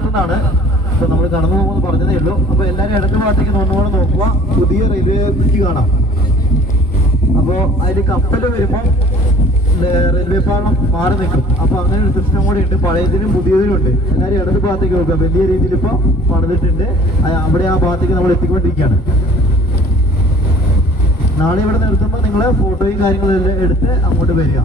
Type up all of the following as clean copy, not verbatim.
അടുത്തുനിന്നാണ്. അപ്പൊ നമ്മൾ കടന്നു പോകുമ്പോൾ പറഞ്ഞതേ ഉള്ളൂ. അപ്പൊ എല്ലാവരും ഇടത് ഭാഗത്തേക്ക് ഒന്നുകൂടെ നോക്കുക. പുതിയ റെയിൽവേ ബ്രിഡ്ജ് കാണാം. അപ്പോൾ അതിൽ കപ്പൽ വരുമ്പോൾ റെയിൽവേ പാളം മാറി നിൽക്കും. അപ്പൊ അങ്ങനെ ഒരു സിസ്റ്റം കൂടി ഉണ്ട്. പഴയതിനും പുതിയതിനും ഉണ്ട്. എല്ലാവരും ഇടത് ഭാഗത്തേക്ക് നോക്കുക. വലിയ രീതിയിൽ ഇപ്പോൾ പണിതിട്ടുണ്ട്. അവിടെ ആ ഭാഗത്തേക്ക് നമ്മൾ എത്തിക്കൊണ്ടിരിക്കുകയാണ്. നാളെ ഇവിടെ നിർത്തുമ്പോൾ നിങ്ങൾ ഫോട്ടോയും കാര്യങ്ങളെല്ലാം എടുത്ത് അങ്ങോട്ട് വരിക.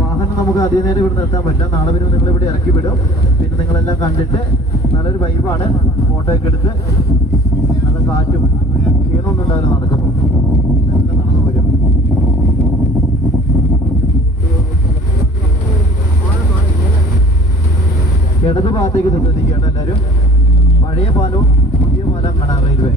വാഹനം നമുക്ക് അധികം നേരം ഇവിടെ നിർത്താൻ പറ്റില്ല. നാളെ വരുമ്പോൾ നിങ്ങൾ ഇവിടെ ഇറക്കി വിടും. പിന്നെ നിങ്ങളെല്ലാം കണ്ടിട്ട് നല്ലൊരു വൈബാണ്. ഫോട്ടോ ഒക്കെ എടുത്ത് നല്ല കാറ്റും ക്ഷീണമൊന്നും ഉണ്ടാവില്ല. നടക്കുമ്പോൾ എല്ലാം നടന്നു വരും. ഇടത് ഭാഗത്തേക്ക് ശ്രദ്ധിക്കുകയാണ് എല്ലാവരും. പഴയ പാലവും പുതിയ പാലം കാണാം റെയിൽവേ.